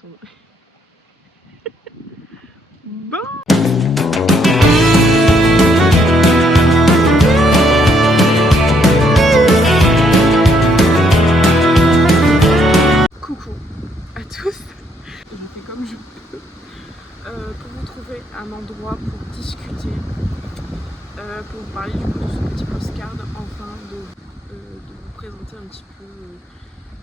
son nom. Bon. Coucou à tous. Je fais comme je peux pour vous trouver un endroit pour discuter, pour vous parler du coup de ce petit postcard, enfin de vous présenter un petit peu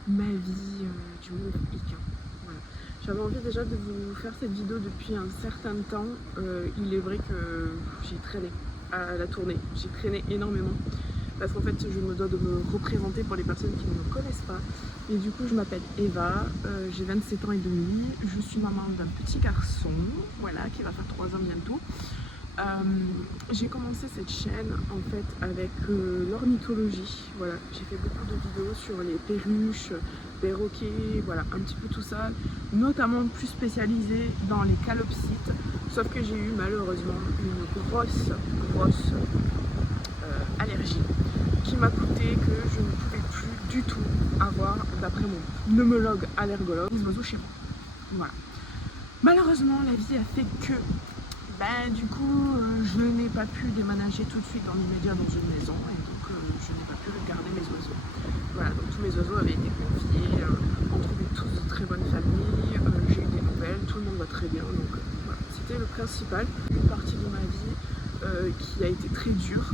ma vie du monde icain. Voilà. J'avais envie déjà de vous faire cette vidéo depuis un certain temps. Il est vrai que j'ai traîné à la tournée, j'ai traîné énormément parce qu'en fait je me dois de me représenter pour les personnes qui ne me connaissent pas. Et du coup je m'appelle Eva, j'ai 27 ans et demi, je suis maman d'un petit garçon, voilà, qui va faire 3 ans bientôt. J'ai commencé cette chaîne en fait avec l'ornithologie, voilà, j'ai fait beaucoup de vidéos sur les perruches, perroquets, voilà, un petit peu tout ça, notamment plus spécialisée dans les calopsites, sauf que j'ai eu malheureusement une grosse allergie qui m'a coûté que je ne pouvais plus du tout avoir, d'après mon pneumologue allergologue, des oiseaux chez moi. Voilà. Malheureusement la vie a fait que du coup, je n'ai pas pu déménager tout de suite dans l'immédiat dans une maison et donc je n'ai pas pu garder mes oiseaux. Voilà, donc tous mes oiseaux avaient été confiés, on trouvait tous de très bonnes familles, j'ai eu des nouvelles, tout le monde va très bien, donc voilà, c'était le principal. Une partie de ma vie qui a été très dure,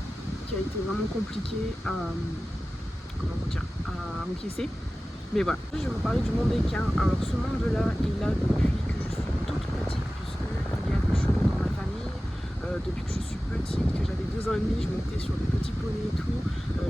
qui a été vraiment compliquée à, comment vous dire, à encaisser. Mais voilà, je vais vous parler du monde équin. Alors ce monde-là, il est là depuis que je suis toute petite, puisqu'il y a des chevaux dans ma famille. Depuis que je suis petite, que j'avais 2 ans et demi, je montais sur des petits poneys et tout.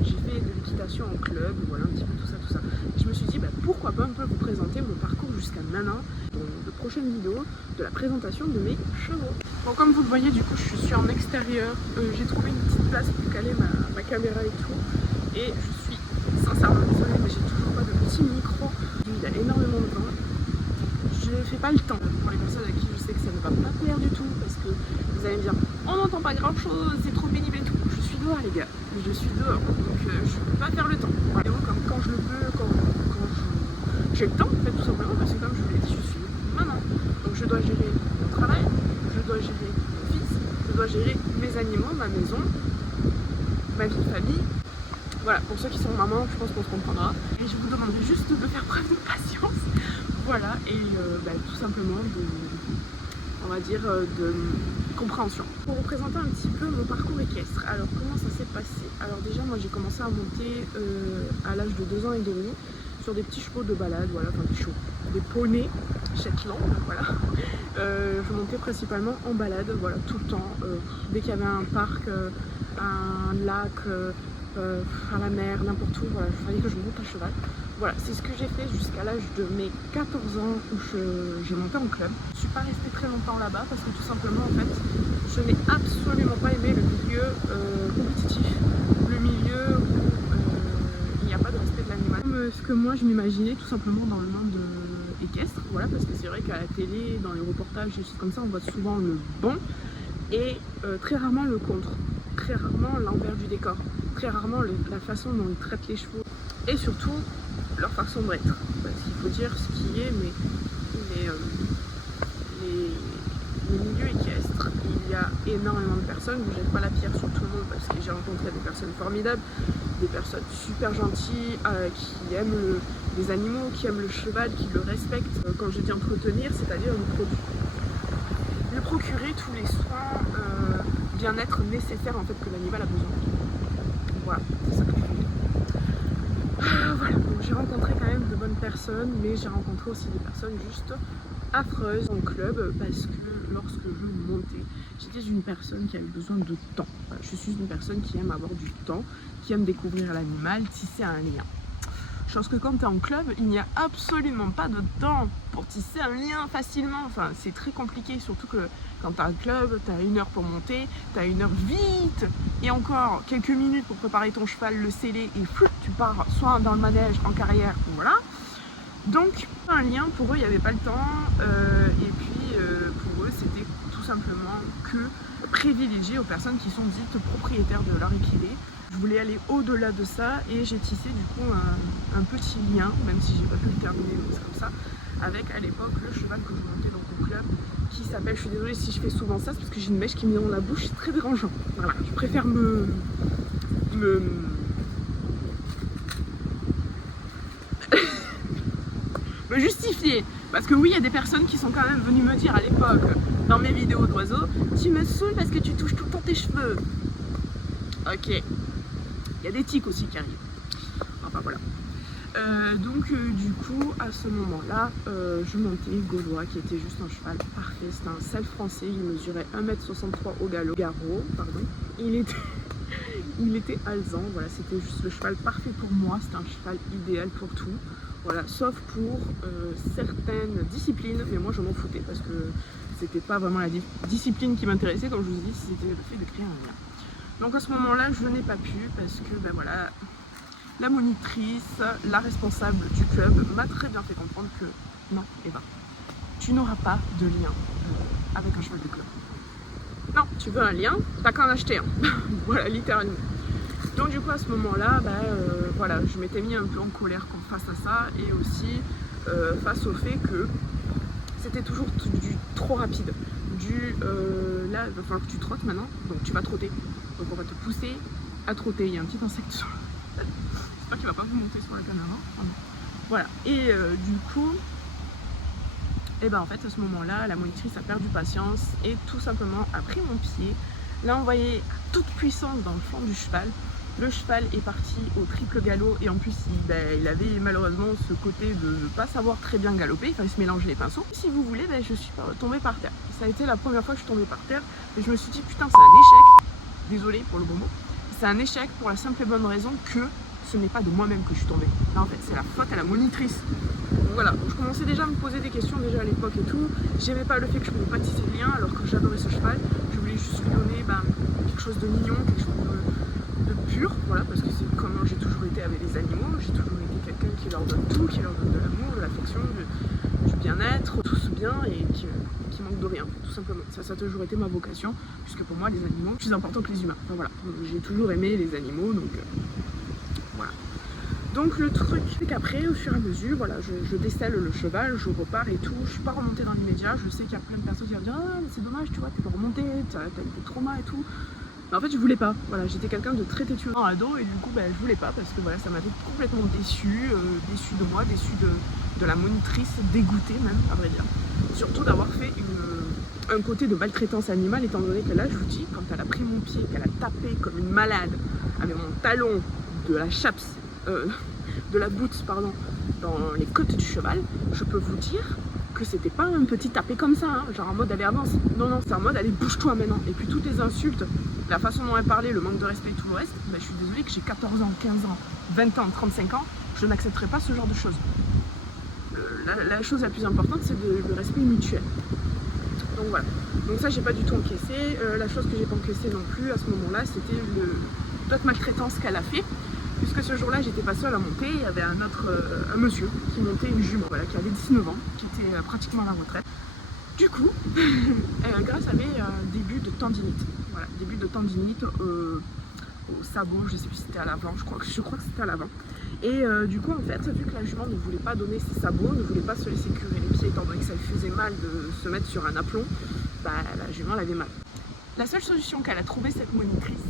J'ai fait de l'équitation en club, voilà, un petit peu tout ça. Et je me suis dit, pourquoi pas un peu vous présenter mon parcours jusqu'à maintenant, dans de prochaines vidéos, de la présentation de mes chevaux. Bon, comme vous le voyez, du coup, je suis en extérieur. J'ai trouvé une petite place pour caler ma caméra et tout. Et je suis sincèrement désolée, mais j'ai toujours pas de petit micro. Il y a énormément de vent. Je ne fais pas le temps. Pour les personnes à qui je sais que ça ne va pas plaire du tout, parce que vous allez me dire, on n'entend pas grand chose, c'est trop pénible et tout. Je suis dehors les gars, je suis dehors, donc je ne peux pas faire le temps. Voilà. Comme quand je le peux, quand j'ai le temps, en fait, tout simplement, parce que comme je vous l'ai dit, je suis maman. Donc je dois gérer mon travail, je dois gérer mon fils, je dois gérer mes animaux, ma maison, ma vie de famille. Voilà, pour ceux qui sont mamans, je pense qu'on se comprendra. Et je vous demanderai juste de faire preuve de patience. Voilà, et tout simplement on va dire, de compréhension. Pour vous présenter un petit peu mon parcours équestre, alors comment ça s'est passé? Alors déjà, moi j'ai commencé à monter à l'âge de 2 ans et demi sur des petits chevaux de balade, voilà, enfin des chevaux, des poneys Shetland, voilà. Je montais principalement en balade, voilà, tout le temps. Dès qu'il y avait un parc, un lac, à la mer, n'importe où, voilà, il fallait que je monte à cheval. Voilà, c'est ce que j'ai fait jusqu'à l'âge de mes 14 ans où j'ai monté en club. Je ne suis pas restée très longtemps là-bas parce que tout simplement, en fait, je n'ai absolument pas aimé le milieu compétitif, le milieu où il n'y a pas de respect de l'animal. Comme ce que moi je m'imaginais tout simplement dans le monde équestre, voilà, parce que c'est vrai qu'à la télé, dans les reportages, des choses comme ça, on voit souvent le bon et très rarement le contre, très rarement l'envers du décor, très rarement la façon dont ils traitent les chevaux et surtout leur façon d'être, parce qu'il faut dire ce qui est, mais les milieux équestres, il y a énormément de personnes, je ne jette pas la pierre sur tout le monde parce que j'ai rencontré des personnes formidables, des personnes super gentilles, qui aiment les animaux, qui aiment le cheval, qui le respectent. Quand je dis entretenir, c'est-à-dire lui procurer tous les soins bien-être nécessaires en fait que l'animal a besoin. Voilà, c'est ça que je veux dire. Voilà, donc j'ai rencontré quand même de bonnes personnes, mais j'ai rencontré aussi des personnes juste affreuses en club parce que lorsque je montais, j'étais une personne qui avait besoin de temps. Voilà, je suis une personne qui aime avoir du temps, qui aime découvrir l'animal, tisser un lien. Chose que quand tu es en club, il n'y a absolument pas de temps pour tisser un lien facilement. Enfin, c'est très compliqué, surtout que quand tu as un club, tu as 1 heure pour monter, tu as 1 heure vite, et encore quelques minutes pour préparer ton cheval, le sceller, et tu pars soit dans le manège, en carrière, voilà. Donc, un lien, pour eux, il n'y avait pas le temps, et puis pour eux, c'était tout simplement que privilégié aux personnes qui sont dites propriétaires de leur équidé. Je voulais aller au-delà de ça et j'ai tissé du coup un petit lien, même si j'ai pas pu le terminer, mais c'est comme ça, avec à l'époque le cheval que je montais donc au club qui s'appelle, je suis désolée si je fais souvent ça, c'est parce que j'ai une mèche qui me met dans la bouche, c'est très dérangeant. Voilà, je préfère me justifier. Parce que oui, il y a des personnes qui sont quand même venues me dire à l'époque, dans mes vidéos d'oiseaux, tu me saoules parce que tu touches tout le temps tes cheveux. Ok. Il y a des tics aussi qui arrivent. Enfin voilà. Du coup, à ce moment-là, je montais Gaulois qui était juste un cheval parfait. C'était un selle français, il mesurait 1m63 au galop. Garrot, pardon. Il était alezan, voilà, c'était juste le cheval parfait pour moi. C'était un cheval idéal pour tout. Voilà, sauf pour certaines disciplines, mais moi je m'en foutais parce que c'était pas vraiment la discipline qui m'intéressait, comme je vous ai dit, c'était le fait de créer un lien. Donc à ce moment-là, je n'ai pas pu parce que ben voilà, la monitrice, la responsable du club m'a très bien fait comprendre que non, Eva, tu n'auras pas de lien avec un cheval de club. Non, tu veux un lien, t'as qu'à en acheter un. Voilà, littéralement. Donc du coup à ce moment-là, voilà, je m'étais mis un peu en colère face à ça et aussi face au fait que c'était toujours trop rapide. Là, il va falloir que tu trottes maintenant, donc tu vas trotter. Donc on va te pousser à trotter. Il y a un petit insecte sur la tête. J'espère qu'il ne va pas vous monter sur la caméra. Voilà. Et du coup, en fait à ce moment-là, la monitrice a perdu patience et tout simplement a pris mon pied, l'a envoyé à toute puissance dans le flanc du cheval. Le cheval est parti au triple galop et en plus il avait malheureusement ce côté de ne pas savoir très bien galoper, il fallait se mélanger les pinceaux. Si vous voulez, je suis tombée par terre. Ça a été la première fois que je suis tombée par terre et je me suis dit putain c'est un échec, désolée pour le bon mot, c'est un échec pour la simple et bonne raison que ce n'est pas de moi-même que je suis tombée. Là en fait c'est la faute à la monitrice. Donc voilà, je commençais déjà à me poser des questions déjà à l'époque et tout. J'aimais pas le fait que je pouvais pas tisser de lien alors que j'adorais ce cheval. Je voulais juste lui donner quelque chose de mignon, quelque chose de pur, voilà, parce que c'est comment j'ai toujours été avec les animaux. J'ai toujours été quelqu'un qui leur donne tout, qui leur donne de l'amour, de l'affection, du bien-être, tout ce bien et qui manque de rien, tout simplement. Ça a toujours été ma vocation, puisque pour moi les animaux sont plus importants que les humains. Enfin, voilà, j'ai toujours aimé les animaux, donc voilà. Donc le truc, c'est qu'après, au fur et à mesure, voilà, je décèle le cheval, je repars et tout. Je suis pas remontée dans l'immédiat. Je sais qu'il y a plein de personnes qui vont dire ah mais c'est dommage, tu vois, t'es pas remontée, t'as eu des traumas et tout. Mais en fait, je voulais pas. Voilà, j'étais quelqu'un de très têtu en ado et du coup, je voulais pas parce que voilà, ça m'avait complètement déçue, déçue de moi, déçue de la monitrice, dégoûtée même, à vrai dire. Surtout d'avoir fait un côté de maltraitance animale, étant donné que là, je vous dis, quand elle a pris mon pied, qu'elle a tapé comme une malade avec mon talon de la chaps, de la boute, pardon, dans les côtes du cheval, je peux vous dire que c'était pas un petit tapé comme ça, hein, genre en mode allez avance. Non, non, c'est en mode allez bouge-toi maintenant. Et puis toutes les insultes, la façon dont elle parlait, le manque de respect et tout le reste, je suis désolée que j'ai 14 ans, 15 ans, 20 ans, 35 ans, je n'accepterai pas ce genre de choses. La chose la plus importante, c'est le respect mutuel. Donc voilà. Donc ça, j'ai pas du tout encaissé. La chose que j'ai pas encaissée non plus à ce moment-là, c'était l'autre maltraitance qu'elle a fait. Puisque ce jour-là, j'étais pas seule à monter, il y avait un monsieur qui montait une jument, voilà, qui avait 19 ans, qui était pratiquement à la retraite. Du coup, Grace avait un début de tendinite. Voilà, début de tendinite au sabot, je sais plus si c'était à l'avant, je crois que c'était à l'avant. Et du coup, en fait, vu que la jument ne voulait pas donner ses sabots, ne voulait pas se laisser curer les pieds, étant donné que ça lui faisait mal de se mettre sur un aplomb, la jument elle avait mal. La seule solution qu'elle a trouvée, cette monitrice,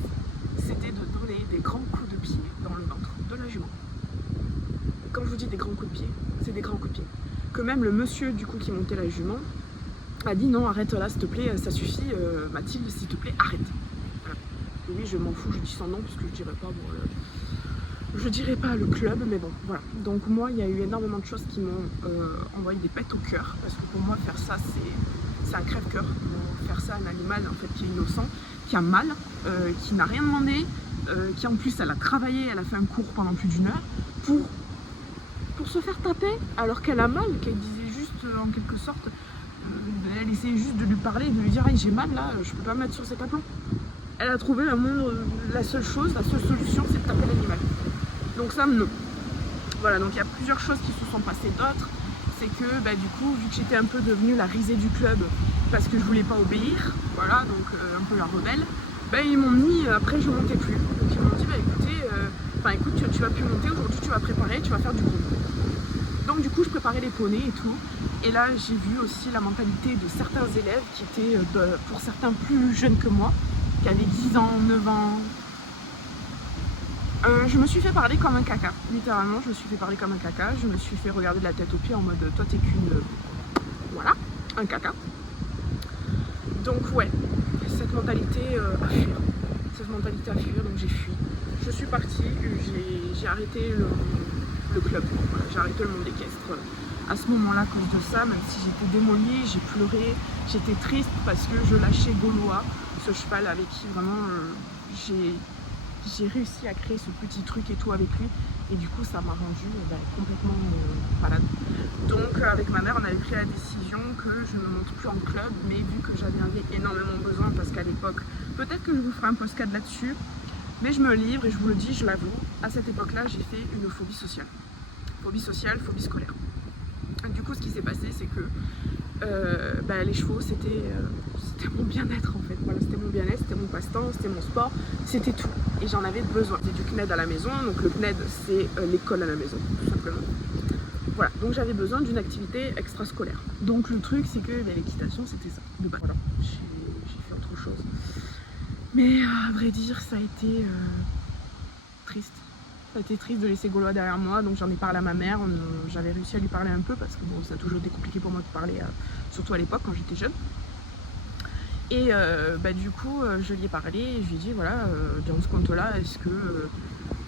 c'était de donner des grands coups de pied dans le ventre de la jument. Quand je vous dis des grands coups de pied, c'est des grands coups de pied. Que même le monsieur du coup qui montait la jument a dit non, arrête là s'il te plaît, ça suffit, Mathilde, s'il te plaît, arrête. Voilà. Et oui, je m'en fous, je dis son nom parce que je dirais pas le club, mais bon, voilà. Donc moi, il y a eu énormément de choses qui m'ont envoyé des pètes au cœur, parce que pour moi, faire ça, c'est un crève-cœur. Faire ça à un animal en fait qui est innocent, qui a mal, qui n'a rien demandé, qui en plus elle a travaillé, elle a fait un cours pendant plus d'1 heure pour se faire taper alors qu'elle a mal, qu'elle disait juste en quelque sorte, elle essayait juste de lui parler, de lui dire hey, j'ai mal là, je peux pas me mettre sur cet aplomb. Elle a trouvé la seule solution, c'est de taper l'animal. Donc ça non. Voilà, donc il y a plusieurs choses qui se sont passées d'autres. C'est que du coup, vu que j'étais un peu devenue la risée du club parce que je voulais pas obéir, voilà, donc un peu la rebelle, ils m'ont mis, après je montais plus. Donc ils m'ont dit écoute, tu vas plus monter, aujourd'hui tu vas préparer, tu vas faire du groupe. Donc du coup je préparais les poneys et tout. Et là j'ai vu aussi la mentalité de certains élèves qui étaient pour certains plus jeunes que moi, qui avaient 10 ans, 9 ans. Je me suis fait parler comme un caca, littéralement je me suis fait parler comme un caca. Je me suis fait regarder de la tête aux pieds en mode toi t'es qu'une... voilà, un caca. Donc ouais, cette mentalité à fuir. Cette mentalité à fuir, donc j'ai fui. Je suis partie, j'ai arrêté le club, voilà, j'ai arrêté le monde équestre à ce moment-là à cause de ça, même si j'étais démolie, j'ai pleuré, j'étais triste parce que je lâchais Gaulois, ce cheval avec qui vraiment j'ai réussi à créer ce petit truc et tout avec lui, et du coup ça m'a rendue complètement malade. Donc avec ma mère on avait pris la décision que je ne monte plus en club, mais vu que j'avais énormément besoin, parce qu'à l'époque, peut-être que je vous ferai un podcast là-dessus, mais je me livre et je vous le dis, je l'avoue, à cette époque-là j'ai fait une phobie sociale. Phobie sociale, phobie scolaire. Et du coup ce qui s'est passé c'est que les chevaux c'était mon bien-être en fait, voilà, c'était mon bien-être, c'était mon passe-temps, c'était mon sport, c'était tout et j'en avais besoin. J'ai du CNED à la maison, donc le CNED c'est l'école à la maison tout simplement. Voilà, donc j'avais besoin d'une activité extrascolaire. Donc le truc c'est que l'équitation c'était ça, de base. Voilà, j'ai fait autre chose. Mais à vrai dire ça a été triste. Ça a été triste de laisser Gaulois derrière moi, donc j'en ai parlé à ma mère, j'avais réussi à lui parler un peu parce que bon, ça a toujours été compliqué pour moi de parler, surtout à l'époque quand j'étais jeune. Et du coup je lui ai parlé et je lui ai dit voilà, dans ce compte-là, est-ce que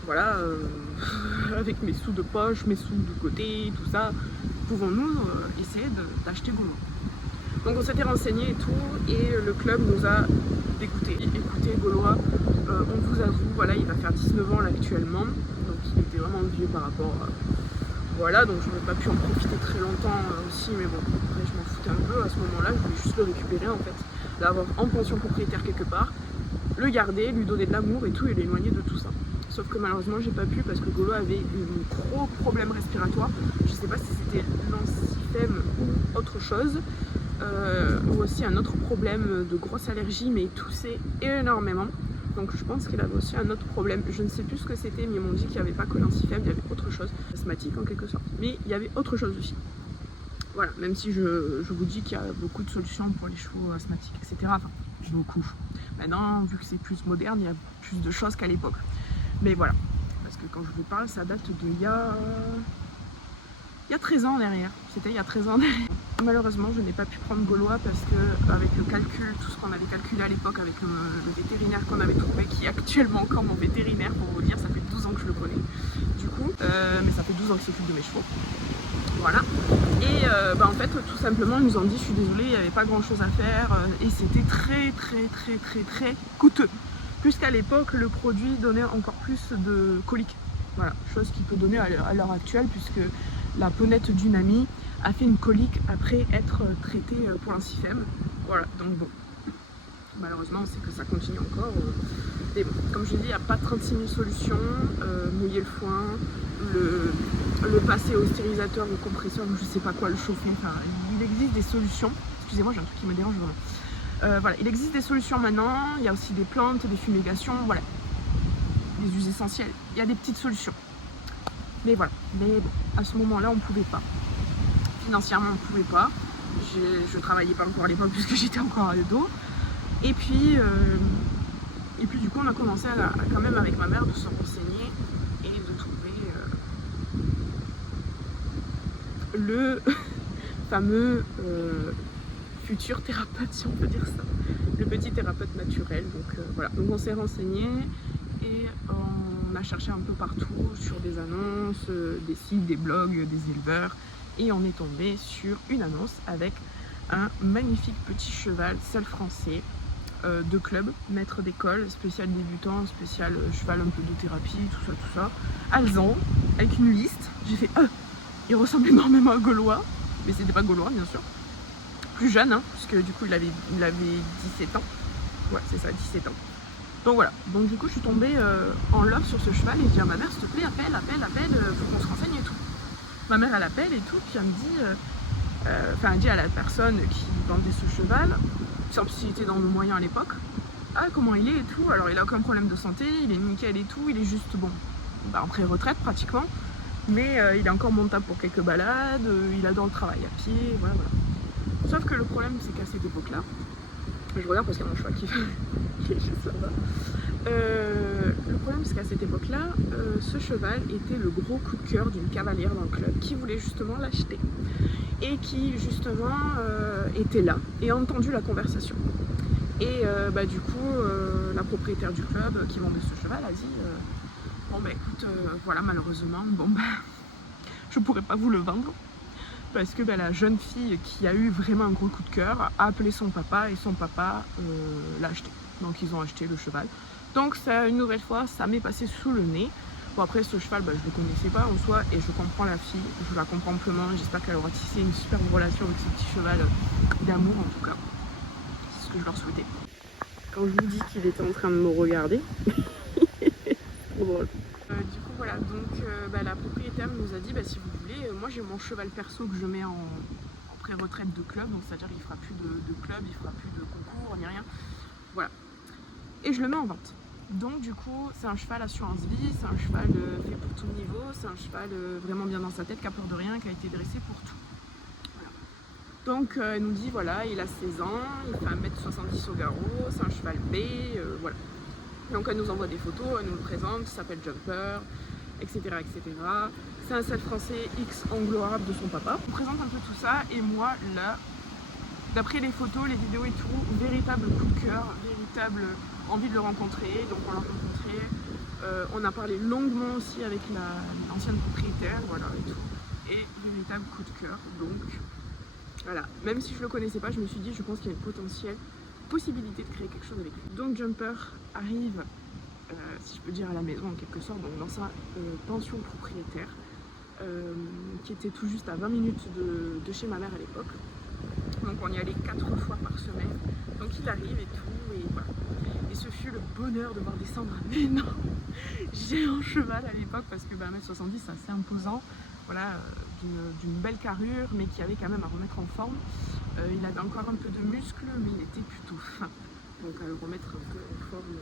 voilà, avec mes sous de poche, mes sous de côté, tout ça, pouvons-nous essayer d'acheter Gaulois. Donc on s'était renseigné et tout, et le club nous a dégoûté. Écoutez Gaulois, on vous avoue, voilà, il va faire 19 ans là actuellement, donc il était vraiment vieux par rapport à... Voilà, donc j'aurais pas pu en profiter très longtemps aussi, mais bon, après je m'en foutais un peu à ce moment-là, je voulais juste le récupérer en fait, l'avoir en pension propriétaire quelque part, le garder, lui donner de l'amour et tout, et l'éloigner de tout ça. Sauf que malheureusement j'ai pas pu parce que Gaulois avait un gros problème respiratoire, je sais pas si c'était l'encysphème ou autre chose, ou aussi un autre problème de grosse allergie, mais il toussait énormément. Donc je pense qu'il avait aussi un autre problème. Je ne sais plus ce que c'était, mais ils m'ont dit qu'il n'y avait pas que l'encysphème, il y avait autre chose, asthmatique en quelque sorte. Mais il y avait autre chose aussi. Voilà, même si je vous dis qu'il y a beaucoup de solutions pour les chevaux asthmatiques, etc. Enfin, beaucoup. Maintenant, vu que c'est plus moderne, il y a plus de choses qu'à l'époque. Mais voilà, parce que quand je vous parle, ça date de il y a 13 ans derrière. C'était il y a 13 ans derrière. Malheureusement, je n'ai pas pu prendre Gaulois parce que avec le calcul, tout ce qu'on avait calculé à l'époque avec le vétérinaire qu'on avait trouvé, qui est actuellement encore mon vétérinaire pour vous dire, ça fait 12 ans que je le connais. Du coup, mais ça fait 12 ans qu'il s'occupe de mes chevaux. Voilà. Et en fait, tout simplement, ils nous ont dit, je suis désolée, il n'y avait pas grand chose à faire et c'était très coûteux. Puisqu'à l'époque, le produit donnait encore plus de coliques. Voilà, chose qu'il peut donner à l'heure actuelle, puisque la ponette d'une amie a fait une colique après être traitée pour l'encysphème. Voilà, donc bon, malheureusement on sait que ça continue encore. Mais bon, comme je dis, il n'y a pas 36 000 solutions. Mouiller le foin, le passer au stérilisateur, au compresseur, je sais pas quoi, le chauffer, enfin, il existe des solutions. Excusez-moi, j'ai un truc qui me dérange vraiment. Voilà, il existe des solutions maintenant, il y a aussi des plantes, des fumigations, voilà, des huiles essentielles, il y a des petites solutions. Mais voilà, mais bon, à ce moment-là, on ne pouvait pas. Financièrement, on ne pouvait pas. Je ne travaillais pas encore à l'époque puisque j'étais encore ado. Et puis du coup, on a commencé quand même avec ma mère de se renseigner et de trouver le fameux futur thérapeute, si on peut dire ça. Le petit thérapeute naturel. Donc voilà, donc on s'est renseigné et on a cherché un peu partout sur des annonces, des sites, des blogs, des éleveurs, et on est tombé sur une annonce avec un magnifique petit cheval selle français de club, maître d'école, spécial débutant, spécial cheval un peu de thérapie, tout ça, alezan, avec une liste. J'ai fait il ressemble énormément à Gaulois, mais c'était pas Gaulois bien sûr, plus jeune, hein, puisque du coup il avait 17 ans, ouais c'est ça, 17 ans. Donc voilà, donc du coup je suis tombée en love sur ce cheval et je dis à ma mère, s'il te plaît, appelle, faut qu'on se renseigne et tout. Ma mère elle appelle et tout, puis elle me dit, elle dit à la personne qui vendait ce cheval, sans s'il était dans le moyen à l'époque, comment il est et tout, alors il a aucun problème de santé, il est nickel et tout, il est juste bon, en pré-retraite pratiquement, Mais il est encore montable pour quelques balades, il adore le travail à pied, voilà. Sauf que le problème, c'est qu'à cette époque-là, je regarde parce qu'il y a mon choix qui est juste là-bas. Le problème, c'est qu'à cette époque-là, ce cheval était le gros coup de cœur d'une cavalière dans le club qui voulait justement l'acheter. Et qui, justement, était là et a entendu la conversation. Et du coup, la propriétaire du club qui vendait ce cheval a dit bon bah écoute, voilà, malheureusement, bon bah je pourrais pas vous le vendre parce que la jeune fille qui a eu vraiment un gros coup de cœur a appelé son papa et son papa l'a acheté. Donc ils ont acheté le cheval. Donc ça, une nouvelle fois, ça m'est passé sous le nez. Bon après ce cheval, je le connaissais pas en soi et je comprends la fille, je la comprends amplement. J'espère qu'elle aura tissé une superbe relation avec ce petit cheval d'amour en tout cas. C'est ce que je leur souhaitais. Quand je vous dis qu'il était en train de me regarder, trop drôle. Du coup voilà, donc la propriétaire nous a dit si vous voulez, moi j'ai mon cheval perso que je mets en pré-retraite de club, donc c'est-à-dire qu'il fera plus de club, il fera plus de concours, ni rien. Voilà. Et je le mets en vente. Donc du coup c'est un cheval assurance vie, c'est un cheval fait pour tout niveau, c'est un cheval vraiment bien dans sa tête, qui a peur de rien, qui a été dressé pour tout. Voilà. Donc elle nous dit voilà, il a 16 ans, il fait 1m70 au garrot, c'est un cheval B, voilà. Donc elle nous envoie des photos, elle nous le présente, il s'appelle Jumper, etc. etc. C'est un selle français X anglo-arabe de son papa. On présente un peu tout ça et moi là, d'après les photos, les vidéos et tout, véritable coup de cœur, véritable envie de le rencontrer. Donc on l'a rencontré, on a parlé longuement aussi avec l'ancienne propriétaire, voilà et tout. Et véritable coup de cœur, donc voilà. Même si je le connaissais pas, je me suis dit je pense qu'il y a une potentielle possibilité de créer quelque chose avec lui. Donc Jumper arrive, si je peux dire à la maison en quelque sorte, donc dans sa pension propriétaire, qui était tout juste à 20 minutes de chez ma mère à l'époque. Donc on y allait 4 fois par semaine. Donc il arrive et tout, et voilà. Et ce fut le bonheur de voir descendre un énorme géant cheval à l'époque, parce que 1m70 c'est assez imposant, voilà, d'une belle carrure, mais qui avait quand même à remettre en forme. Il avait encore un peu de muscle, mais il était plutôt fin. Donc à le remettre un peu en forme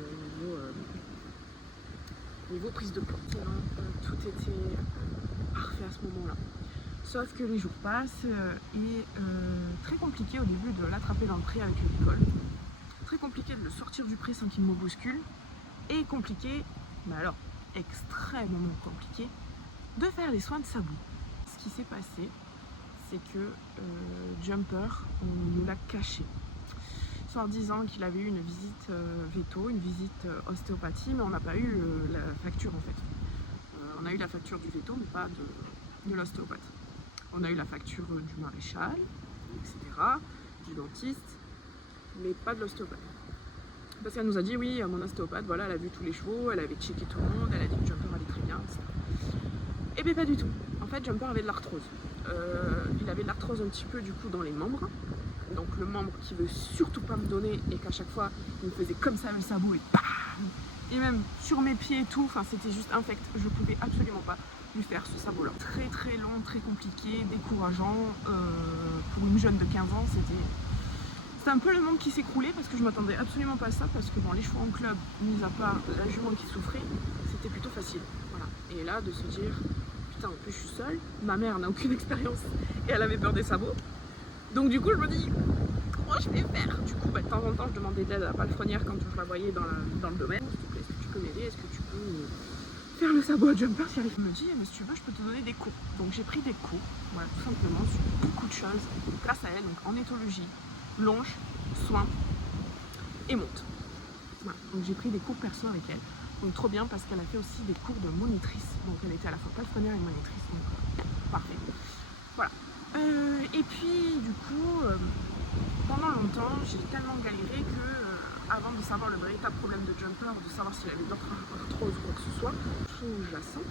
niveau prise de poids. Tout était parfait à ce moment-là. Sauf que les jours passent et très compliqué au début de l'attraper dans le pré avec le l'école. Très compliqué de le sortir du pré sans qu'il me bouscule. Et compliqué, alors extrêmement compliqué, de faire les soins de sa boue. Ce qui s'est passé, c'est que Jumper, on nous l'a caché. En disant qu'il avait eu une visite veto, une visite ostéopathie, mais on n'a pas eu la facture en fait. On a eu la facture du veto, mais pas de l'ostéopathe. On a eu la facture du maréchal, etc., du dentiste, mais pas de l'ostéopathe. Parce qu'elle nous a dit oui, mon ostéopathe, voilà, elle a vu tous les chevaux, elle avait checké tout le monde, elle a dit que Jumper allait très bien, etc. Et bien pas du tout. En fait, Jumper avait de l'arthrose. Il avait de l'arthrose un petit peu du coup dans les membres. Donc le membre qui veut surtout pas me donner et qu'à chaque fois il me faisait comme ça avec le sabot et bam. Et même sur mes pieds et tout, enfin c'était juste infect, je pouvais absolument pas lui faire ce sabot là. Très très long, très compliqué, décourageant, pour une jeune de 15 ans c'était un peu le monde qui s'écroulait parce que je m'attendais absolument pas à ça, parce que les chevaux en club, mis à part la jument qui souffrait, c'était plutôt facile. Voilà. Et là de se dire putain en plus je suis seule, ma mère n'a aucune expérience et elle avait peur des sabots. Donc du coup je me dis, comment je vais faire? Du coup de temps en temps je demandais de l'aide à la palefrenière quand je la voyais dans le domaine. S'il te plaît, est-ce que tu peux m'aider? Est-ce que tu peux faire le sabot à Jumper si elle me dit, mais si tu veux je peux te donner des cours. Donc j'ai pris des cours, voilà, tout simplement sur beaucoup de choses grâce à elle, donc en éthologie, longe, soins et monte. Voilà. Donc j'ai pris des cours perso avec elle. Donc trop bien parce qu'elle a fait aussi des cours de monitrice. Donc elle était à la fois palefrenière et monitrice. Donc parfait. Voilà. Et puis du coup, pendant longtemps, j'ai tellement galéré que avant de savoir le véritable problème de Jumper, de savoir s'il avait d'autres arthrose ou quoi que ce soit, sous-jacent,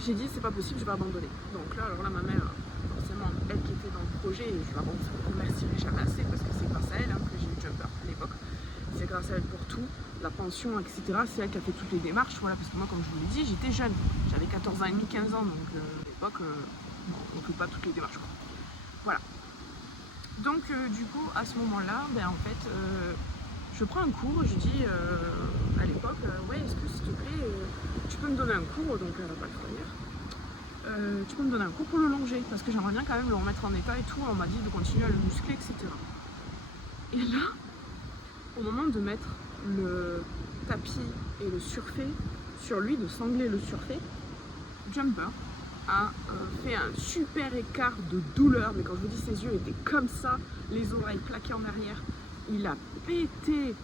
j'ai dit c'est pas possible, je vais abandonner. Donc là, alors là, ma mère, forcément, elle qui était dans le projet, je la remercierai jamais assez parce que c'est grâce à elle que j'ai eu Jumper à l'époque. C'est grâce à elle pour tout, la pension, etc. C'est elle qui a fait toutes les démarches, voilà, parce que moi, comme je vous l'ai dit, j'étais jeune, j'avais 14 ans et demi, 15 ans, donc à l'époque, on ne fait pas toutes les démarches, quoi. Voilà. Donc du coup, à ce moment-là, en fait, je prends un cours, je dis à l'époque, ouais, est-ce que s'il te plaît, tu peux me donner un cours, donc elle va pas le fournir. Tu peux me donner un cours pour le longer, parce que j'aimerais bien quand même le remettre en état et tout. On m'a dit de continuer à le muscler, etc. Et là, au moment de mettre le tapis et le surfait sur lui, de sangler le surfait, Jumper a fait un super écart de douleur, mais quand je vous dis ses yeux étaient comme ça, les oreilles plaquées en arrière, il a pété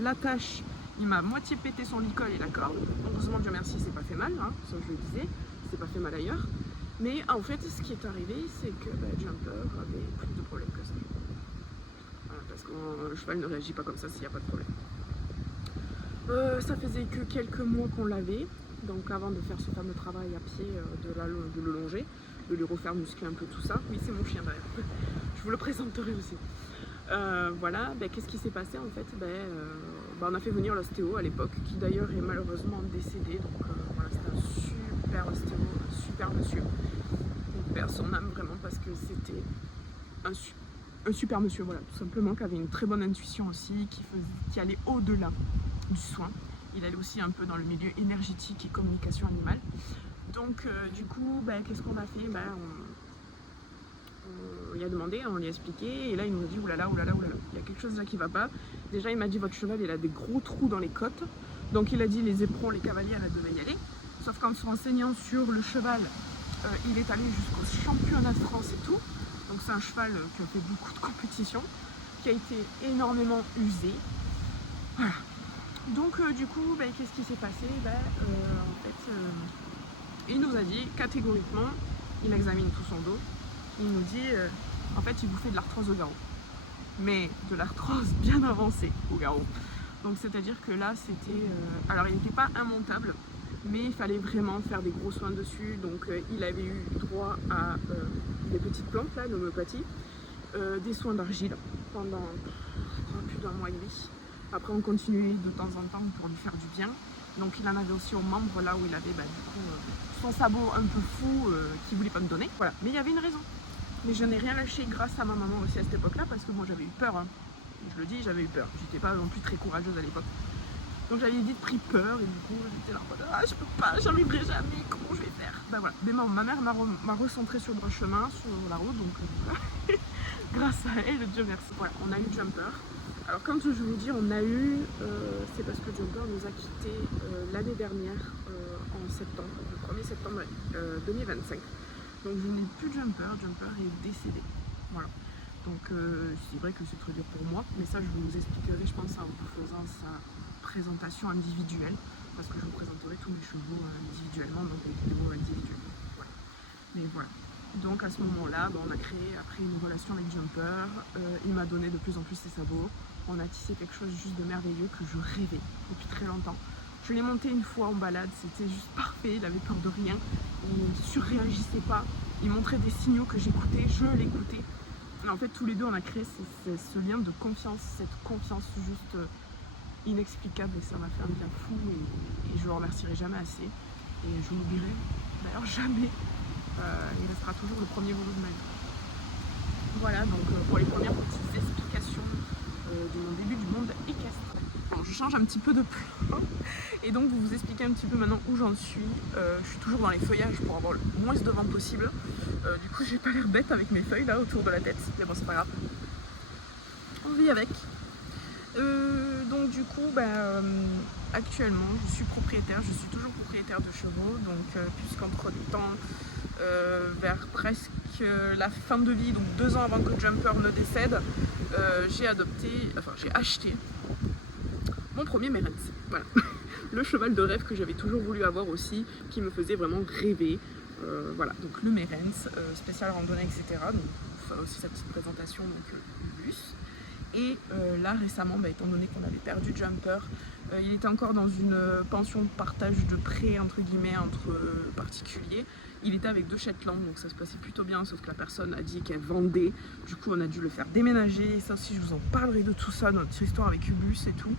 l'attache, il m'a moitié pété son licol et la corde. Heureusement, Dieu merci, c'est pas fait mal, hein, ça je le disais, c'est pas fait mal ailleurs. Mais en fait, ce qui est arrivé, c'est que Jumper avait plus de problème que ça. Voilà, parce qu'un cheval ne réagit pas comme ça s'il n'y a pas de problème. Ça faisait que quelques mois qu'on l'avait, donc avant de faire ce fameux travail à pied, de le longer, de lui refaire muscler un peu tout ça. Oui, c'est mon chien d'ailleurs, je vous le présenterai aussi. Voilà, qu'est-ce qui s'est passé en fait? On a fait venir l'ostéo à l'époque, qui d'ailleurs est malheureusement décédé, donc voilà, c'était un super ostéo, un super monsieur. On perd son âme vraiment parce que c'était un super monsieur, voilà, tout simplement, qui avait une très bonne intuition aussi, qui allait au-delà du soin. Il allait aussi un peu dans le milieu énergétique et communication animale. Donc du coup, qu'est-ce qu'on a fait? On lui a demandé, on lui a expliqué, et là il nous a dit oulala, oulala, oulala, il y a quelque chose là qui va pas. Déjà il m'a dit votre cheval il a des gros trous dans les côtes, donc il a dit les éperons, les cavalières, elles devaient y aller. Sauf qu'en se renseignant sur le cheval, il est allé jusqu'au championnat de France et tout. Donc c'est un cheval qui a fait beaucoup de compétitions, qui a été énormément usé. Voilà. Donc du coup, qu'est-ce qui s'est passé? En fait, il nous a dit catégoriquement, il examine tout son dos, il nous dit, en fait, il vous fait de l'arthrose au garrot. Mais de l'arthrose bien avancée au garrot. Donc c'est-à-dire que là, c'était... alors il n'était pas immontable, mais il fallait vraiment faire des gros soins dessus. Donc il avait eu droit à des petites plantes, là, l'homéopathie, des soins d'argile pendant plus d'un mois et demi. Après on continuait de temps en temps pour lui faire du bien. Donc il en avait aussi aux membres, là où il avait du coup son sabot un peu fou qu'il voulait pas me donner. Voilà, mais il y avait une raison. Mais je n'ai rien lâché grâce à ma maman aussi à cette époque-là, parce que moi j'avais eu peur, hein. Je le dis, j'avais eu peur. J'étais pas non plus très courageuse à l'époque. Donc j'avais vite pris peur et du coup j'étais là en mode ah je peux pas, j'y arriverai jamais, comment je vais faire? Voilà. Mais ma mère m'a recentré sur le droit chemin, sur la route, donc grâce à elle, Dieu merci. Voilà, on a eu Jumper. Alors comme je vous dis, on a eu, c'est parce que Jumper nous a quittés l'année dernière, en septembre, le 1er septembre 2025. Donc je n'ai plus Jumper, Jumper est décédé. Voilà. Donc c'est vrai que c'est très dur pour moi, mais ça je vous expliquerai je pense en vous faisant sa présentation individuelle, parce que je vous présenterai tous mes chevaux individuellement, donc les vidéos individuellement. Voilà. Mais voilà. Donc à ce moment-là, on a créé après une relation avec Jumper, il m'a donné de plus en plus ses sabots, on a tissé quelque chose juste de merveilleux que je rêvais depuis très longtemps. Je l'ai monté une fois en balade, c'était juste parfait, il avait peur de rien, il ne surréagissait pas, il montrait des signaux que j'écoutais, je l'écoutais. En fait tous les deux on a créé ce lien de confiance, cette confiance juste inexplicable, et ça m'a fait un bien fou et je le remercierai jamais assez. Et je l'oublierai d'ailleurs jamais, il restera toujours le premier boulot de ma vie. Voilà donc pour les premières petites explications de mon début du monde équestre. Bon, je change un petit peu de plan et donc vous expliquer un petit peu maintenant où j'en suis. Je suis toujours dans les feuillages pour avoir le moins de vent possible. Du coup j'ai pas l'air bête avec mes feuilles là autour de la tête, mais bon c'est pas grave. On vit avec. Donc du coup actuellement je suis propriétaire, je suis toujours propriétaire de chevaux, donc puisqu'entre les temps vers presque la fin de vie, donc 2 ans avant que Jumper ne décède, j'ai acheté mon premier Mérens. Voilà. Le cheval de rêve que j'avais toujours voulu avoir aussi, qui me faisait vraiment rêver. Voilà, donc le Mérens, spécial randonnée, etc. Donc on fera aussi sa petite présentation, donc bus. Et là récemment, étant donné qu'on avait perdu Jumper, il était encore dans une pension de partage de prêt entre guillemets entre particuliers. Il était avec 2 Shetland, donc ça se passait plutôt bien, sauf que la personne a dit qu'elle vendait. Du coup on a dû le faire déménager, et ça aussi je vous en parlerai de tout ça, notre histoire avec Ubus et tout.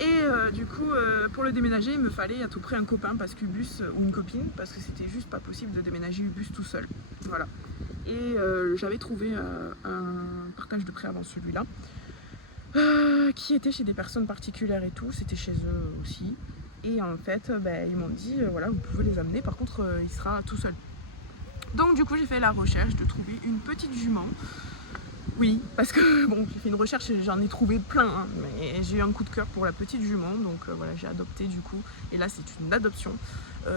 Et du coup pour le déménager il me fallait à tout prix un copain parce qu'Ubus, ou une copine, parce que c'était juste pas possible de déménager Ubus tout seul. Voilà. Et j'avais trouvé un partage de prêt avant celui-là. qui étaient chez des personnes particulières et tout, c'était chez eux aussi. Et en fait, ils m'ont dit, voilà, vous pouvez les amener, par contre, il sera tout seul. Donc du coup, j'ai fait la recherche de trouver une petite jument. Oui, parce que bon, j'ai fait une recherche et j'en ai trouvé plein, hein, mais j'ai eu un coup de cœur pour la petite jument, donc voilà, j'ai adopté du coup. Et là, c'est une adoption.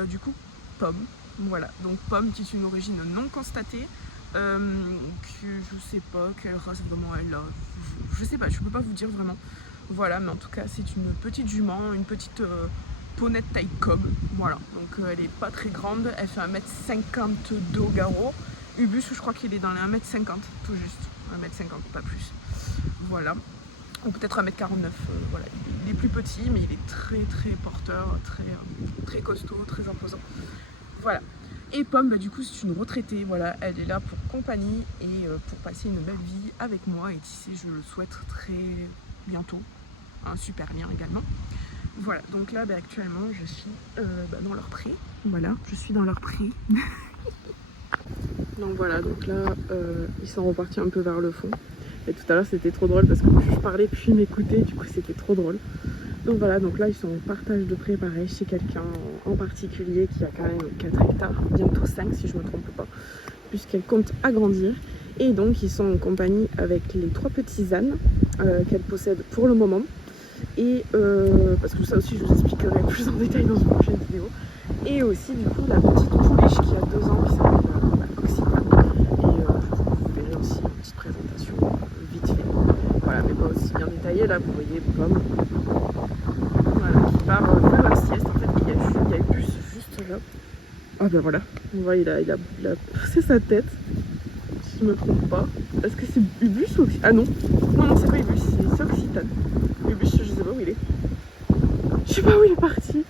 Du coup, Pomme, voilà. Donc Pomme, qui est une origine non constatée, que je sais pas quelle race vraiment elle a. Je sais pas, je peux pas vous dire vraiment. Voilà, mais en tout cas, c'est une petite jument, une petite ponette taille cob. Voilà, donc elle est pas très grande, elle fait 1m52 au garrot. Ubus, je crois qu'il est dans les 1m50, tout juste. 1m50, pas plus. Voilà. Ou peut-être 1m49. Voilà. Il est plus petit, mais il est très très porteur, très costaud, très imposant. Voilà. Et Pomme, du coup, c'est une retraitée. Voilà, elle est là pour compagnie et pour passer une belle vie avec moi et tisser, je le souhaite, très bientôt, un super lien également. Voilà, donc là, actuellement, je suis dans leur pré. Voilà, je suis dans leur pré. Donc voilà, donc là, ils sont repartis un peu vers le fond. Et tout à l'heure, c'était trop drôle parce que je parlais puis ils m'écoutaient, du coup, c'était trop drôle. Donc voilà, donc là, ils sont en partage de pré, pareil, chez quelqu'un en particulier qui a quand même 4 hectares, bientôt 5 si je ne me trompe pas, puisqu'elle compte agrandir. Et donc, ils sont en compagnie avec les 3 petits ânes qu'elle possède pour le moment. Et parce que ça aussi, je vous expliquerai plus en détail dans une prochaine vidéo. Et aussi, du coup, la petite pouliche qui a 2 ans, qui s'appelle Occitane. Et vous verrez aussi une petite présentation vite fait. Voilà, mais pas aussi bien détaillée. Là, vous voyez Pomme. Voilà, qui part faire la sieste. En fait, il y a le bus juste là. Ah ben voilà, on voit, il a poussé sa tête. Si je me trompe pas. Est-ce que c'est Ubus ou Occitane? Ah non, non, c'est pas Ubus, c'est Occitane. Ubus, je sais pas où il est. Je sais pas où il est parti.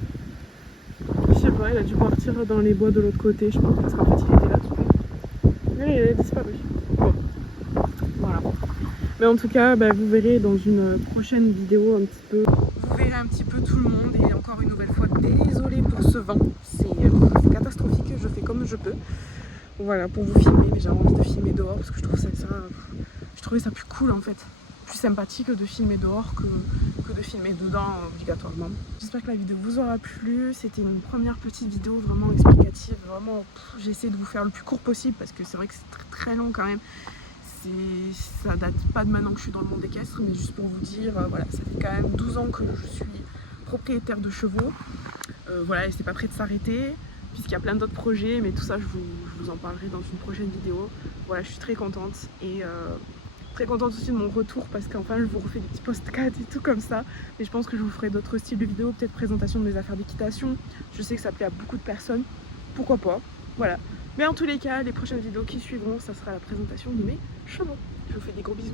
Je sais pas, il a dû partir dans les bois de l'autre côté, je pense, parce qu'en fait il était là tout le temps. Mais il a disparu. Bon, voilà. Mais en tout cas, vous verrez dans une prochaine vidéo un petit peu. Vous verrez un petit peu tout le monde et encore une nouvelle fois, désolée pour ce vent. C'est catastrophique, je fais comme je peux. Voilà, pour vous filmer, mais j'avais envie de filmer dehors parce que je trouvais ça plus cool en fait. Plus sympathique de filmer dehors que de filmer dedans obligatoirement. J'espère que la vidéo vous aura plu. C'était une première petite vidéo vraiment explicative. Vraiment, j'ai essayé de vous faire le plus court possible parce que c'est vrai que c'est très, très long quand même. Ça date pas de maintenant que je suis dans le monde équestre, mais juste pour vous dire, voilà, ça fait quand même 12 ans que je suis propriétaire de chevaux. Voilà, et c'est pas prêt de s'arrêter, puisqu'il y a plein d'autres projets, mais tout ça je vous en parlerai dans une prochaine vidéo. Voilà, je suis très contente et très contente aussi de mon retour parce qu'enfin je vous refais des petits postcards et tout comme ça. Mais je pense que je vous ferai d'autres styles de vidéos, peut-être présentation de mes affaires d'équitation. Je sais que ça plaît à beaucoup de personnes, pourquoi pas, voilà. Mais en tous les cas, les prochaines vidéos qui suivront, ça sera la présentation de mes chevaux. Je vous fais des gros bisous.